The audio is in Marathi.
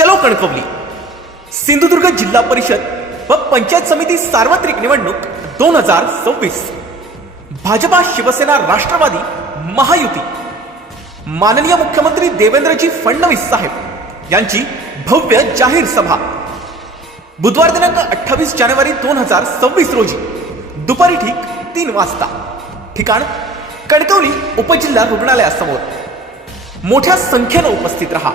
चलो कणकवली. सिंधुदुर्ग जिल्हा परिषद व पंचायत समिती सार्वत्रिक निवडणूक 2026. भाजपा, शिवसेना, राष्ट्रवादी महायुती, माननीय मुख्यमंत्री देवेंद्रजी फडणवीस साहेब यांची भव्य जाहीर सभा बुधवार दिनांक 28 जानेवारी 2026 रोजी दुपारी ठीक 3 वाजता. ठिकाण कणकवली उपजिल्हा रुग्णालयासमोर. मोठ्या संख्येने उपस्थित रहा.